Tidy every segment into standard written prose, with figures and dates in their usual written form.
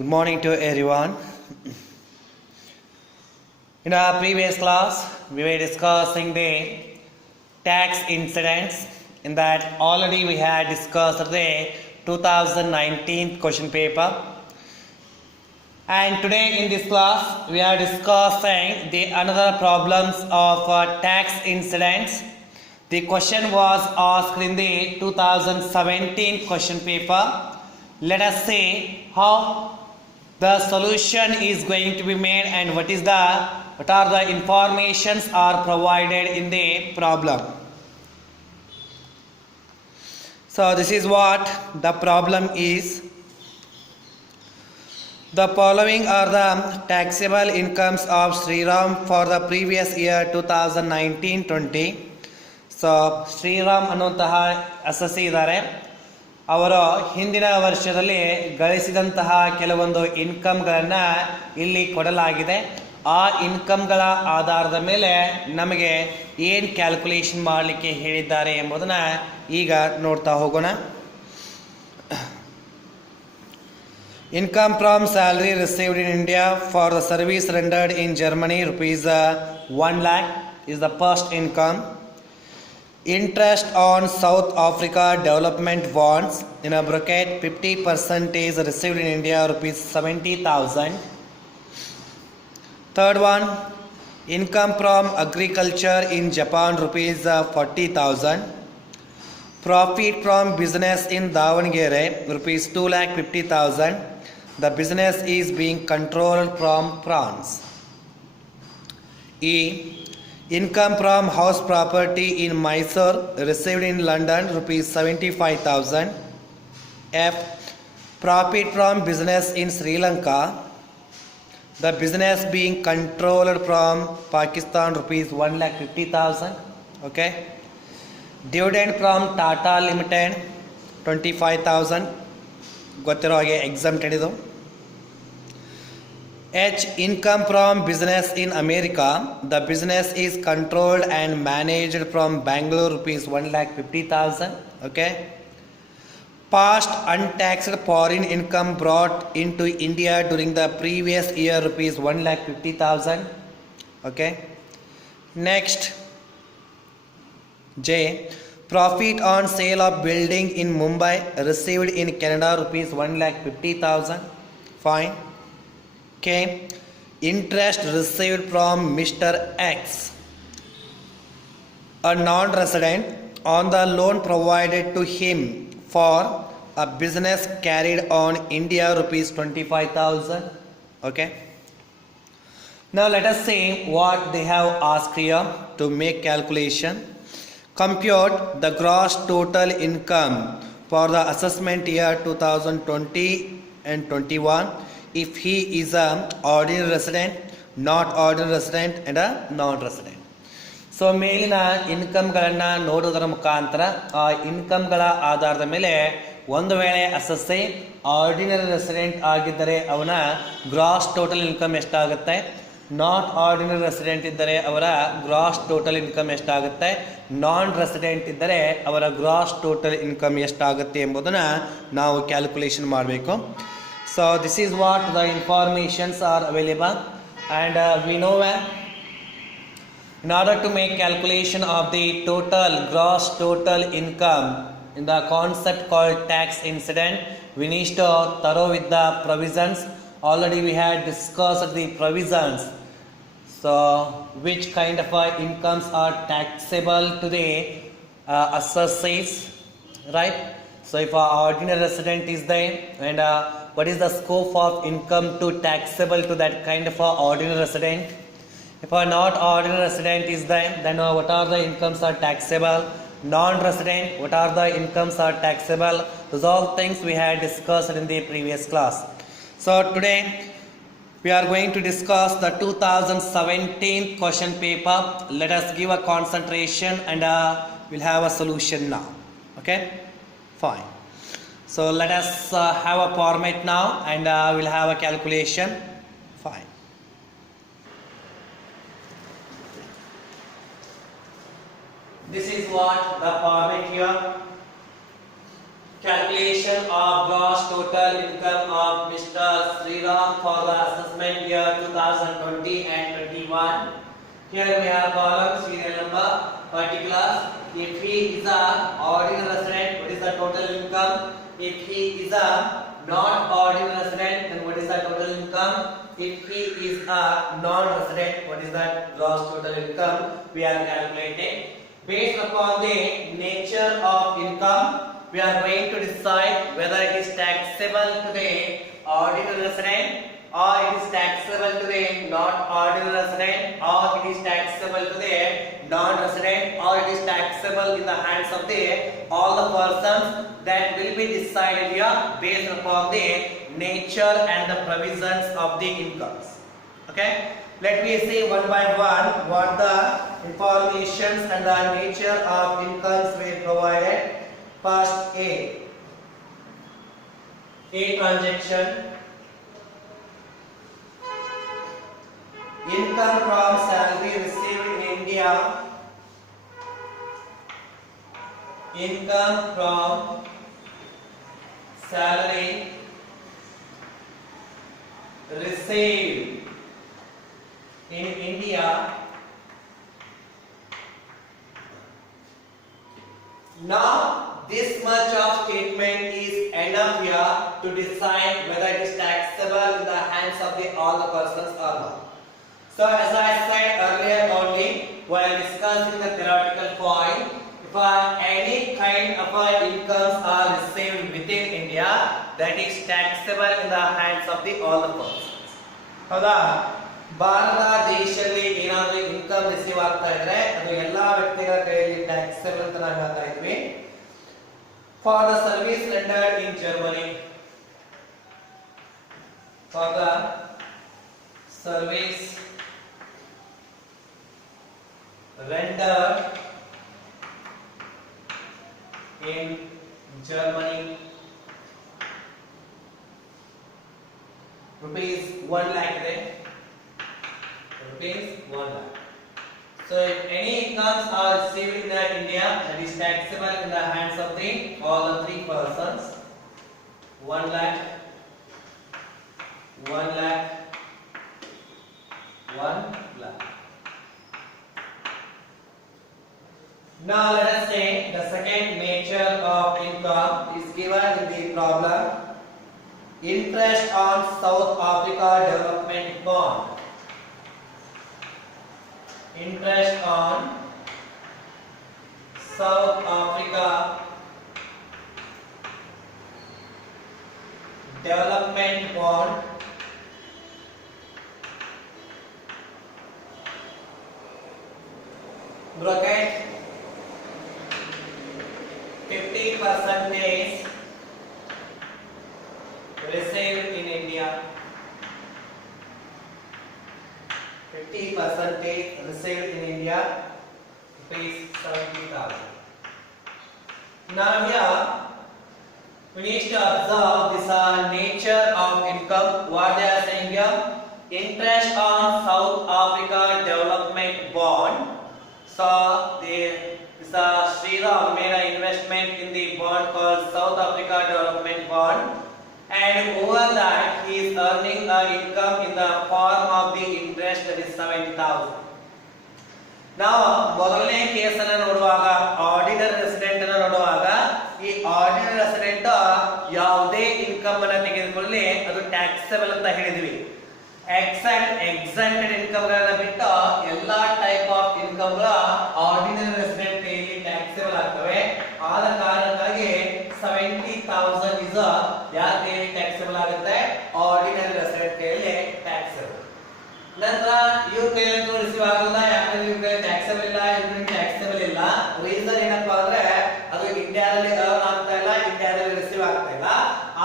Good morning to everyone. In our previous class, we were discussing the tax incidents. In that, already we had discussed the 2019 question paper. And today in this class, we are discussing the another problems of tax incidents. The question was asked in the 2017 question paper. Let us see how the solution is going to be made and what are the informations are provided in the problem. So this is what the problem is. The following are the taxable incomes of Sriram for the previous year 2019-20. So Shriram ಅನ್ನುವಂತಹ ಅಸಸಿ ಇದ್ದಾರೆ. ಅವರು ಹಿಂದಿನ ವರ್ಷದಲ್ಲಿ ಗಳಿಸಿದಂತಹ ಕೆಲವೊಂದು ಇನ್ಕಮ್ಗಳನ್ನು ಇಲ್ಲಿ ಕೊಡಲಾಗಿದೆ. ಆ ಇನ್ಕಮ್ಗಳ ಆಧಾರದ ಮೇಲೆ ನಮಗೆ ಏನು ಕ್ಯಾಲ್ಕುಲೇಷನ್ ಮಾಡಲಿಕ್ಕೆ ಹೇಳಿದ್ದಾರೆ ಎಂಬುದನ್ನು ಈಗ ನೋಡ್ತಾ ಹೋಗೋಣ. Income from salary received in India for the service rendered in Germany rupees 1 lakh is the first income. Interest on South Africa development bonds in a bracket 50% is received in India rupees 70,000. Third one, income from agriculture in Japan rupees 40,000. Profit from business in Davangere rupees 2,50,000. The business is being controlled from France. E. Income from house property in Mysore received in London rupees 75,000. F. Profit from business in Sri Lanka. The business being controlled from Pakistan rupees 1,50,000. Okay. Dividend from Tata Limited 25,000. ಗೊತ್ತಿರೋ ಹಾಗೆ exempted ಇದು. H. Income from business in America. The business is controlled and managed from Bangalore rupees 1,50,000. Okay. Past untaxed foreign income brought into India during the previous year rupees 1,50,000. Okay. Next. J. Profit on sale of building in Mumbai received in Canada rupees 1,50,000. Fine. K. Interest received from Mr. X, a non-resident, on the loan provided to him for a business carried on India rupees 25,000. Okay. Now let us see what they have asked here to make calculation. Compute the gross total income for the assessment year 2020 and 21 if he is an ordinary resident, not ordinary resident and a non-resident. So ಮೇಲಿನ ಇನ್ಕಮ್ಗಳನ್ನು ನೋಡುವುದರ ಮುಖಾಂತರ ಆ ಇನ್ಕಮ್ಗಳ ಆಧಾರದ ಮೇಲೆ ಒಂದು ವೇಳೆ ಅಸಸ್ಸೆ ordinary resident ಆಗಿದ್ದರೆ ಅವನ ಗ್ರಾಸ್ ಟೋಟಲ್ ಇನ್ಕಮ್ ಎಷ್ಟಾಗುತ್ತೆ, ನಾಟ್ ಆರ್ಡಿನರಿ ರೆಸಿಡೆಂಟ್ ಇದ್ದರೆ ಅವರ ಗ್ರಾಸ್ ಟೋಟಲ್ ಇನ್ಕಮ್ ಎಷ್ಟಾಗುತ್ತೆ, ನಾನ್ ರೆಸಿಡೆಂಟ್ ಇದ್ದರೆ ಅವರ ಗ್ರಾಸ್ ಟೋಟಲ್ ಇನ್ಕಮ್ ಎಷ್ಟಾಗುತ್ತೆ ಎಂಬುದನ್ನು ನಾವು ಕ್ಯಾಲ್ಕುಲೇಷನ್ ಮಾಡಬೇಕು. So this is what the informations are available and we know in order to make calculation of the total gross total income in the concept called tax incident, we need to thorough with the provisions. Already we had discussed the provisions. So which kind of incomes are taxable to the assessors, right? So if an ordinary resident is there and what is the scope of income to taxable to that kind of ordinary resident? If a not ordinary resident is there, then what are the incomes are taxable? Non-resident, what are the incomes are taxable? Those all things we had discussed in the previous class. So today we are going to discuss the 2017 question paper. Let us give a concentration and we'll have a solution now. Okay? Fine. So let us have a format now and we'll have a calculation. Fine. This is what the format here. Calculation of gross total income of Mr. Sri for the assessment year 2020 and 21. Here we have column serial number, particulars. If he is a ordinary resident, what is the total income? If he is a non-ordinary resident, then what is the total income? If he is a non-resident, what is the gross total income? We are calculating. Based upon the nature of income, we are going to decide whether it is taxable to the ordinary resident, or it is taxable to the non-ordinary resident, or it is taxable to the non-resident, or it is taxable in the hands of the all the persons. That will be decided here based upon the nature and the provisions of the incomes. Okay, let me see one by one what the informations and the nature of incomes were provided. First, A transaction. Income from salary received in India. Income from salary received in India. Now this much of statement is enough here to decide whether it is taxable in the hands of the all the persons or not. So as I said earlier only, while discussing the theoretical point, if any kind of incomes are received within India, that is taxable in the hands of the all the persons. ಹೌದಾ, ಭಾರತ ದೇಶದಲ್ಲಿ ಏನಾದರೂ income receive ಆಗ್ತಾ ಇದ್ರೆ ಅದು ಎಲ್ಲಾ ವ್ಯಕ್ತಿಗಳ ಕೈಯಲ್ಲಿ taxable ಅಂತ ನಾವು ಹೇಳ್ತಾ ಇದ್ವಿ. For the service rendered in Germany, for the service rendered in Germany, rupees 1 lakh there, rupees 1 lakh. So if any incomes are received in India, that is taxable in the hands of the all the three persons. 1 lakh, 1 lakh, 1 lakh. Now let us say the second nature of income is given in the problem. Interest on South Africa development bond. Interest on South Africa development bond bracket 50% received in India. 50% received in India, rupees 70,000. Now here we need to observe this nature of income. What they are saying here, interest on South Africa development bond. So this Sriram made an investment in the bond called South Africa development bond. And over that he is earning an income in the form of the interest, that is 70,000. Now ಮೊದಲನೇ case ಅನ್ನು ನೋಡುವಾಗ ordinary resident ಅನ್ನು ನೋಡುವಾಗ ಈ ordinary resident ಯಾವುದೇ income ಅನ್ನು ತೆಗೆದುಕೊಳ್ಳಿ ಅದು ಟ್ಯಾಕ್ಸಬಲ್ ಅಂತ ಹೇಳಿದ್ವಿ. ಎಕ್ಸೆಂಟೆಡ್ ಇನ್ಕಮ್ ಗಳನ್ನ ಬಿಟ್ಟು ಎಲ್ಲಾ ಟೈಪ್ ಆಫ್ ಇನ್ಕಮ್ ಗಳ ಆರ್ಡಿನರಿ ರೆಸಿಡೆಂಟ್ ಕೈಯಲ್ಲಿ ಟ್ಯಾಕ್ಸಬಲ್ ಆಗ್ತವೆ. ಆದ ಕಾರಣಕ್ಕಾಗಿ 70,000 is ಯಾರ ಕೈಯಲ್ಲಿ ಟ್ಯಾಕ್ಸಬಲ್ ಆಗುತ್ತೆ, ಆರ್ಡಿನರಿ ರೆಸಿಡೆಂಟ್ ಕೈಯಲ್ಲಿ ಟ್ಯಾಕ್ಸಬಲ್. ನಂತರ ಇವ್ರ ಕೈಯಲ್ಲಿ ರಿಸೀವ್ ಆಗಲ್ಲ, ಯಾಕಂದ್ರೆ ಇವ್ರ ಕೈಯಲ್ಲಿ ಟ್ಯಾಕ್ಸಬಲ್ ಇಲ್ಲ, ಇವ್ರಿಗೆ ಟ್ಯಾಕ್ಸಬಲ್ ಇಲ್ಲ. ರೀಸನ್ ಏನಪ್ಪಾ ಅಂದ್ರೆ ಅದು ಇಂಡಿಯಾದಲ್ಲಿ ಅರ್ನ್ ಆಗ್ತಾ ಇಲ್ಲ, ಇಂಡಿಯಾದಲ್ಲಿ ರಿಸೀವ್ ಆಗ್ತಾ ಇಲ್ಲ.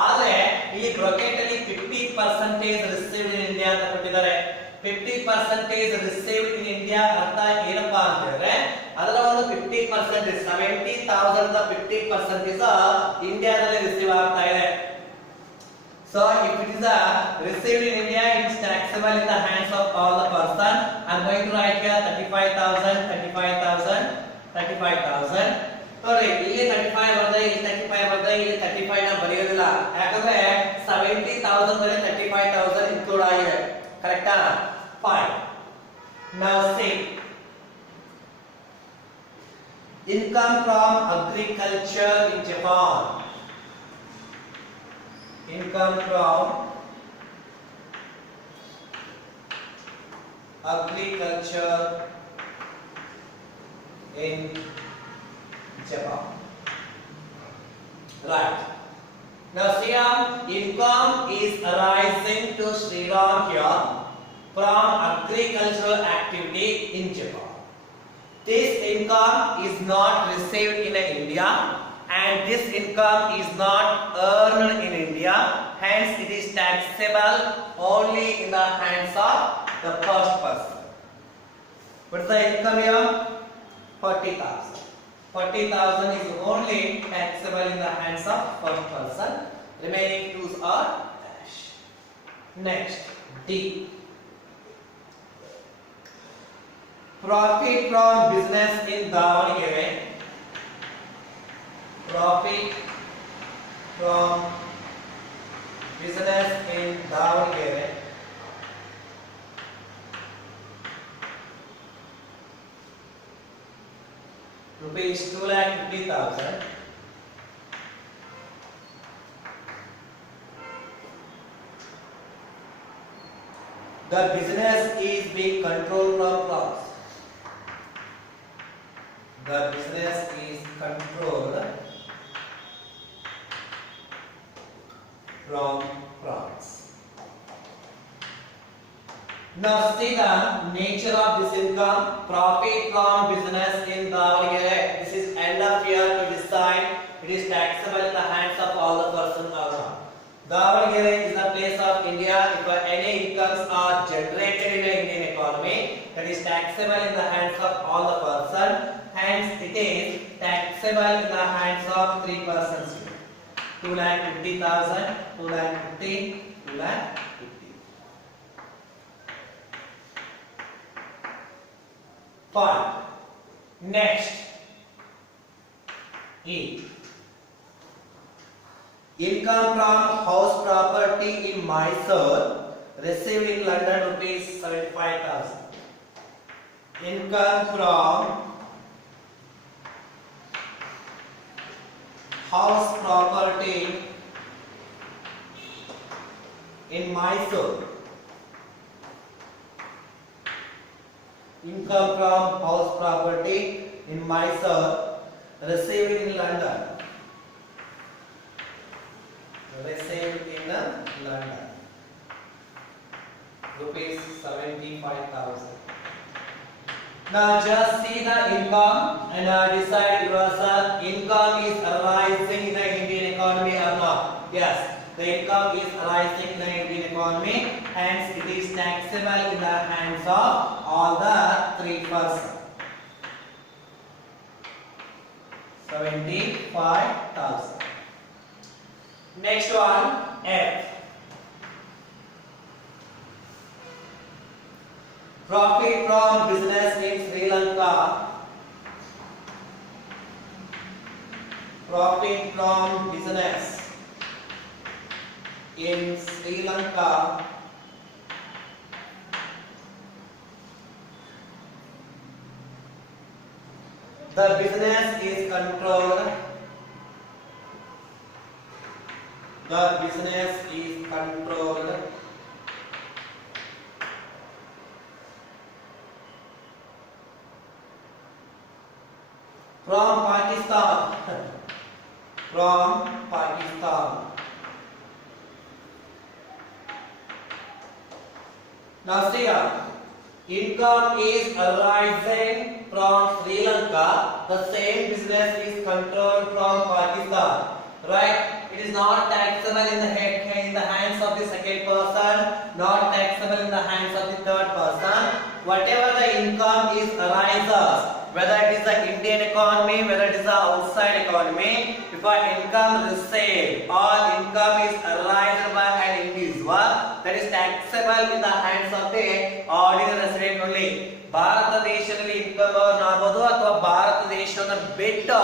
ಆದ್ರೆ ಈ ಬ್ರಾಕೆಟ್ ಅಲ್ಲಿ 50% ರಿಸೀವ್ಡ್ ಇನ್ ಇಂಡಿಯಾ ಅಂತ ಕೊಟ್ಟಿದ್ದಾರೆ. 50% ರಿಸೀವ್ಡ್ ಇನ್ ಇಂಡಿಯಾ ಅರ್ಥ ಏನಪ್ಪಾ ಅಂತ ಹೇಳಿದ್ರೆ ಅದರ ಒಂದು 50% 70,000 ದ 50% ಇಂಡಿಯಾದಲ್ಲಿ ರಿಸೀವ್ ಆಗ್ತಾ ಇದೆ. So if it is received in India, it is taxable in the hands of all the person. I am going to write here 35,000, 35,000, 35,000. ನೋಡಿ ಇಲ್ಲಿ 35 ಬರ್ತದೆ, ಇಲ್ಲಿ 35 ಬರ್ತದೆ, ಇಲ್ಲಿ 35 ನ ಬರೆಯೋದಿಲ್ಲ. ಯಾಕಂದ್ರೆ 70,000 ದಲ್ಲಿ 35,000 include Correcta? Fine. Now see. Income from agriculture in Japan. Income from agriculture in Japan. Right. Now see, income is arising to Sri Lanka from agricultural activity in Japan. This income is not received in India, and this income is not earned in India. Hence, it is taxable only in the hands of the first person. What is the income here? 40,000. 40,000 is only taxable in the hands of first person. Remaining twos are dash. Next, D. Profit from business in Davangere. Profit from business in Davangere. Rupees 2,50,000. The business is being controlled from France. The business is controlled from France. Now see the nature of this income. Profit from business in Davangere. This is end of year to decide it is taxable in the hands of all the persons or not. Davangere is the place of India. If any incomes are generated in the Indian economy, that is taxable in the hands of all the person. Hence, it is taxable in the hands of three persons. 2,50,000, 2,50,000, 2,50,000. Fine. Next, E. Income from house property in Mysore received in London rupees 75,000. Income from house property in Mysore. Income from house property in Mysore received in London. Received in London. Rupees 75,000. Now just see the income and decide yourself income is arising in the Indian economy or not. Yes, the income is arising in the Indian economy, hence it is taxable in the hands of all the three persons. 75,000. Next one, F. Profit from business in Sri Lanka. Profit from business in Sri Lanka. The business is controlled. The business is controlled from Pakistan. From Pakistan. Now see, income is arising from Sri Lanka. The same business is controlled from Pakistan. Right? It is not taxable in the hands of the second person, not taxable in the hands of the third person. Whatever the income is arises, whether it is the Indian economy, whether it is the outside economy, if our income received or income is arised by an individual, that is taxable in the hands of the ordinary resident only. Bharat ದೇಶದಲ್ಲಿ income ಆಗಬಹುದು ಅಥವಾ ಭಾರತ ದೇಶವನ್ನು ಬಿಟ್ಟು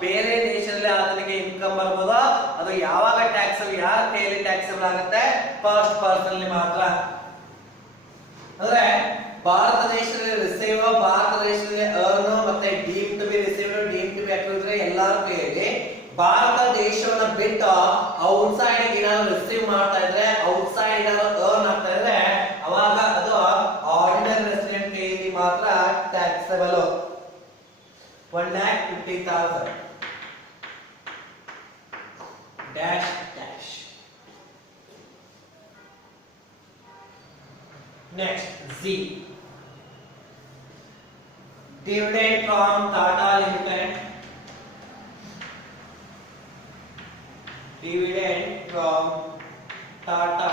ಬೇರೆ ದೇಶದಲ್ಲಿ ಆತನಿಗೆ income ಬರಬಹುದು. ಅದು ಯಾವಾಗ ಟ್ಯಾಕ್ಸಬಲ್, ಯಾರ ಕೈಯಲ್ಲಿ ಟ್ಯಾಕ್ಸಬಲ್ ಆಗುತ್ತೆ? ಫಸ್ಟ್ ಪರ್ಸನ್ ಮಾತ್ರ. ಅಂದ್ರೆ ಭಾರತ ದೇಶದಲ್ಲಿ ರಿಸೀವ್, ಭಾರತ ದೇಶದಲ್ಲಿ ಅರ್ನ್, ಮತ್ತೆ deem to be received, deem to be accrued ಎಲ್ಲಾರ ಕೈಯಲ್ಲಿ ಭಾರತ ದೇಶವನ್ನ ಬಿಟ್ಟು ಔಟ್ಸೈಡ್ ಏನಾದ್ರು ರಿಸೀವ್ ಮಾಡ್ತಾ ಇದ್ರೆ, ಔಟ್ಸೈಡ್ ಏನಾದ್ರು ಅರ್ನ್ ಆಗ್ತಾ ಇದ್ರೆ ಅವಾಗ ಅದು ಆರ್ಡಿನರಿ ರೆಸಿಡೆಂಟ್ ಕೈಯಲ್ಲಿ ಮಾತ್ರ taxable. 1,50,000 dash dash. Next, Z. Dividend from Tata Limited. Dividend from Tata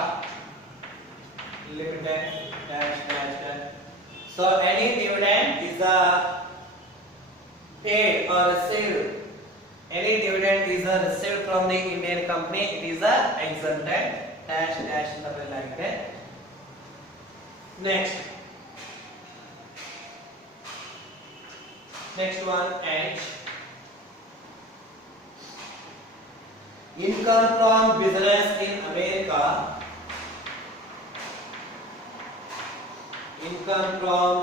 Limited dash dash dash. So any dividend is paid or received. Any dividend is received from the Indian company, it is exempted dash dash like that. Next one, H. Income from business in America. Income from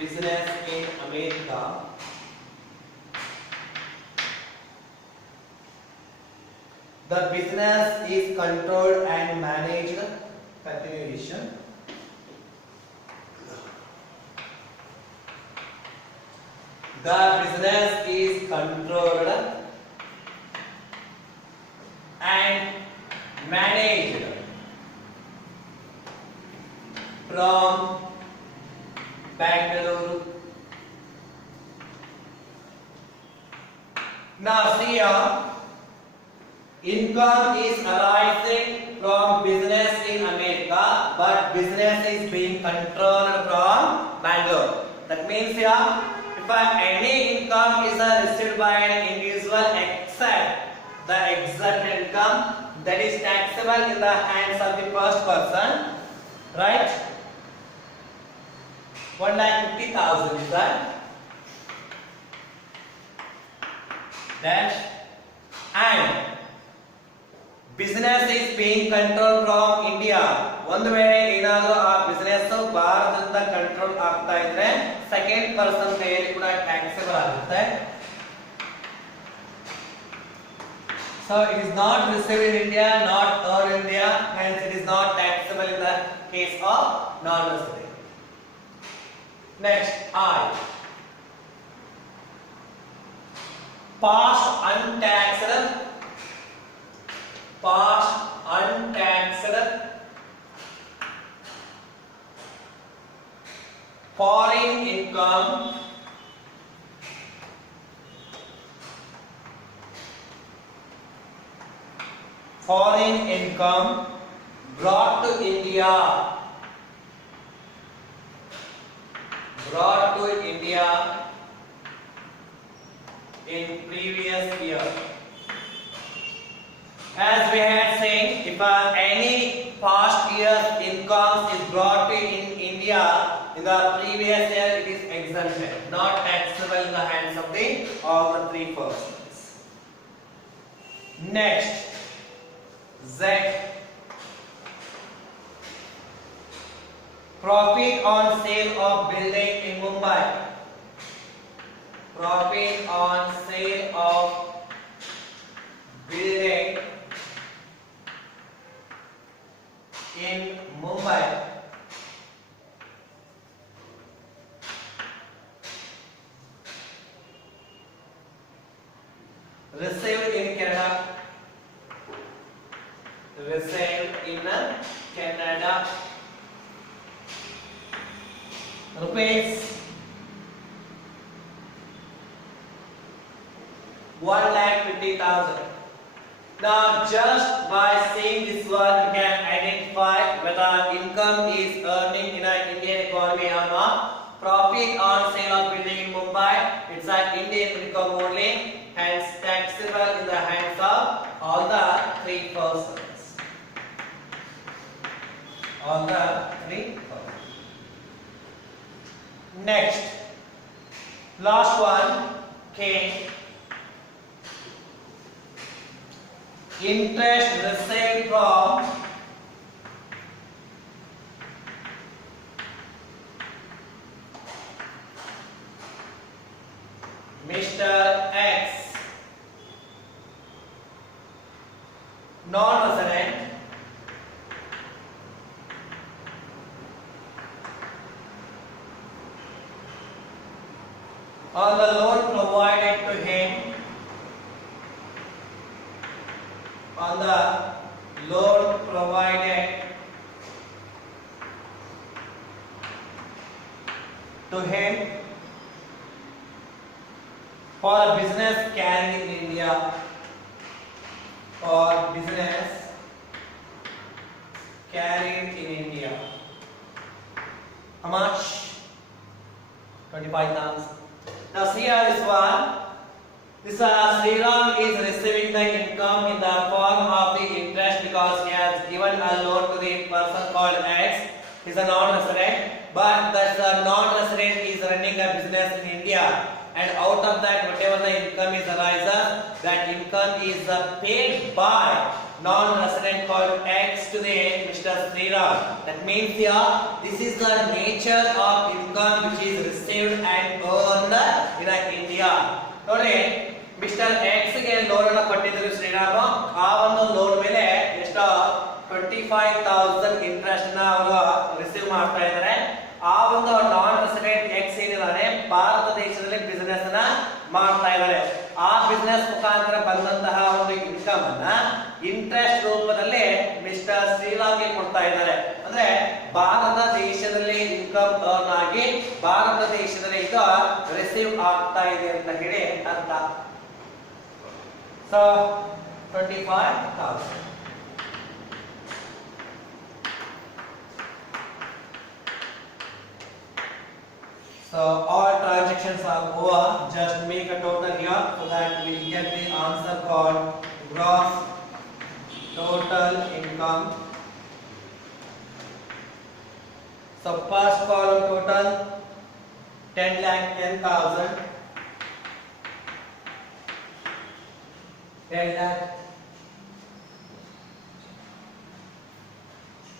business in America. The business is controlled and managed. Continuation. The business is controlled and managed from Bangalore. Now see here, income is arising from business in America, but business is being controlled from Bangalore. That means here, if any income is received by an individual except the exempt income, that is taxable in the hands of the first person, right? 1,50,000 is that dash, and business is being controlled from India. ಒಂದು ವೇಳೆ ಏನಾದರೂ ಆ business ಭಾರತದಿಂದ control ಆಗ್ತಾ ಇದ್ರೆ second person ಕೈಯಲ್ಲಿ ಕೂಡ taxable ಆಗುತ್ತೆ. So it is not received in India, not earned in India, hence it is not taxable in the case of non-resident. Next, I. Past untaxed foreign income brought to India in previous year. As we had seen, if any past year's income is brought in India in the previous year, it is exempted, not taxable in the hands of all the three persons. Next, Z. Profit on sale of building in Mumbai. Profit on sale of building in Mumbai. Received in Canada. Received in Canada. Rupees 1,50,000. Now just by seeing this one, we can identify whether income is earning in an Indian economy or not. Profit on sale of building in Mumbai, it's an Indian income only, hence taxable in the hands of all the three persons. All the three persons. Next, last one, K. Interest received from non-resident on the loan provided to him on the loan provided to him for a business carried in India, for business carried in India. How much? 25,000. Now see here this one. This Sriram is receiving the income in the form of the interest because he has given a loan to the person called X. He is a non-resident, but that non-resident is running a business in India, and out of that whatever the income is arises, that income is paid by non-resident called X to the Mr. Sriram. That means here this is the nature of income which is received and earned in India. ನೋಡಿ mister X ಗೆ loan ಅನ್ನು ಕೊಟ್ಟಿದ್ರು ಶ್ರೀರಾಮ್. ಆ ಒಂದು loan ಮೇಲೆ ಎಷ್ಟು 25,000 interest ನ ಅವರು ರಿಸೀವ್ ಮಾಡ್ತಾ ಇದ್ದಾರೆ. ಆ ಒಂದು ನಾನ್ ರೆಸಿಡೆಂಟ್ ಎಕ್ಸ್ ಏನಿದ್ದಾರೆ ಭಾರತ ದೇಶದಲ್ಲಿ ಬಿಸಿನೆಸ್ ಅನ್ನ ಮಾಡ್ತಾ ಇದ್ದಾರೆ. ಆ ಬಿಸಿನೆಸ್ ಮುಖಾಂತರ ಬಂದಂತಹ ಒಂದು ಇನ್ಕಮ್ ಅನ್ನ ಇಂಟ್ರೆಸ್ಟ್ ರೂಪದಲ್ಲಿ ಮಿಸ್ಟರ್ ಶ್ರೀರಾಮ್ಗೆ ಕೊಡ್ತಾ ಇದ್ದಾರೆ. ಅಂದ್ರೆ ಭಾರತ ದೇಶದಲ್ಲಿ ಇನ್ಕಮ್ ಅರ್ನ್ ಆಗಿ ಭಾರತ ದೇಶದಲ್ಲಿ ಇದು ರಿಸೀವ್ ಆಗ್ತಾ ಇದೆ ಅಂತ ಹೇಳಿ ಅರ್ಥ. So 25,000. So all transactions are over. Just make a total here so that we get the answer called gross total income. So first column total 10,10,000. 10 lakh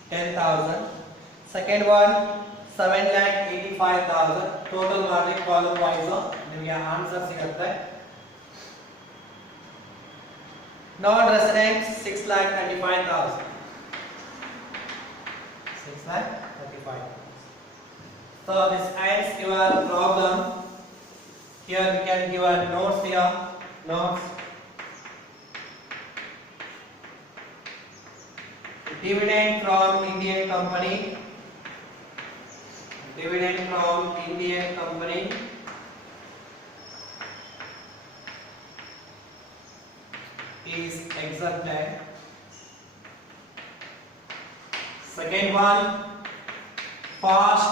10,000. Second one 7,85,000. Total ಮಾಡಿ column wise ನಿಮಗೆ answer ಸಿಗುತ್ತೆ. ನಾನ್ resident 6,35,000. 6,35,000. So this ends your problem. Here we can give a notes here. Notes. Dividend from Indian company. Dividend from Indian company is exempted. Second one, past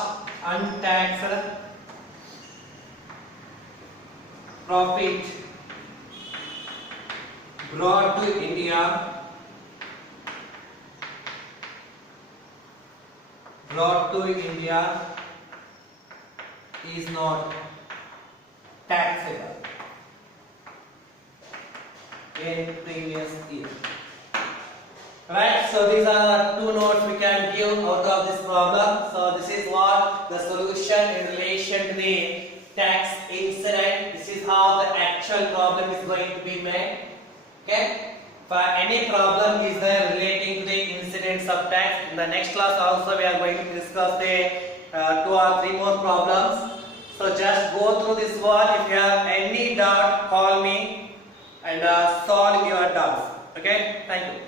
untaxed profit brought to India is not taxable in previous year. Right, so these are the two notes we can give out of this problem. So this is what the solution in relation to the tax incident. This is how the actual problem is going to be made. Okay, for any problem is there relating to the incidence of tax. In the next class also we are going to discuss the 2 or 3 more problems. So just go through this one. If you have any doubt, call me and solve your doubts. Okay, thank you.